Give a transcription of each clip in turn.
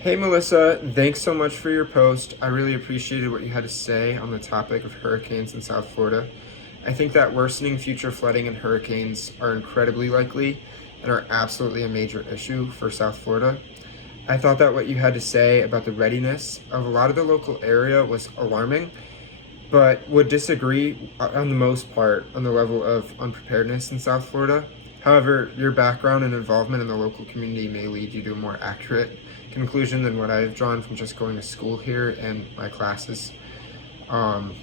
Hey Melissa, thanks so much for your post. I really appreciated what you had to say on the topic of hurricanes in South Florida. I think that worsening future flooding and hurricanes are incredibly likely and are absolutely a major issue for South Florida. I thought that what you had to say about the readiness of a lot of the local area was alarming, but would disagree on the most part on the level of unpreparedness in South Florida. However, your background and involvement in the local community may lead you to a more accurate conclusion than what I've drawn from just going to school here and my classes. Um,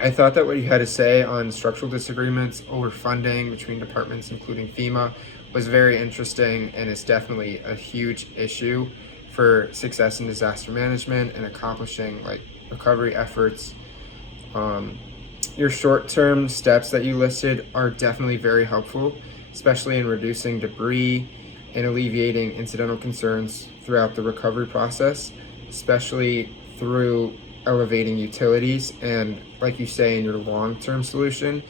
I thought that what you had to say on structural disagreements over funding between departments, including FEMA, was very interesting and is definitely a huge issue for success in disaster management and accomplishing recovery efforts. um, your short-term steps that you listed are definitely very helpful, especially in reducing debris and alleviating incidental concerns throughout the recovery process, especially through elevating utilities and, like you say, in your long-term solution,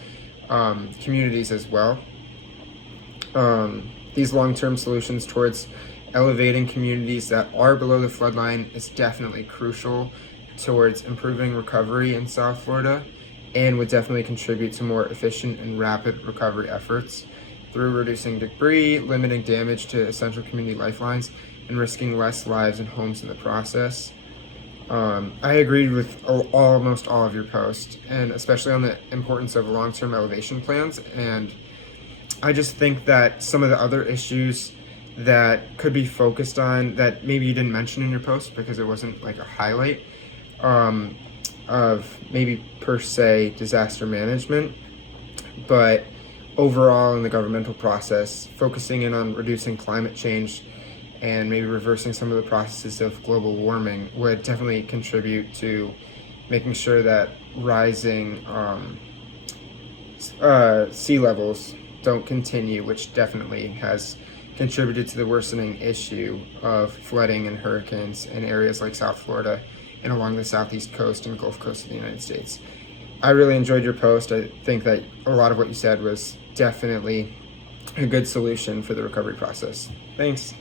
communities as well. These long-term solutions towards elevating communities that are below the flood line is definitely crucial towards improving recovery in South Florida and would definitely contribute to more efficient and rapid recovery efforts through reducing debris, limiting damage to essential community lifelines, and risking less lives and homes in the process. I agreed with almost all of your posts, and especially on the importance of long-term elevation plans. And I just think that some of the other issues that could be focused on that maybe you didn't mention in your post because it wasn't like a highlight, um, of maybe per se disaster management, but overall in the governmental process, focusing in on reducing climate change and maybe reversing some of the processes of global warming would definitely contribute to making sure that rising sea levels don't continue, which definitely has contributed to the worsening issue of flooding and hurricanes in areas like South Florida and along the southeast coast and Gulf Coast of the United States. I really enjoyed your post. I think that a lot of what you said was definitely a good solution for the recovery process. Thanks.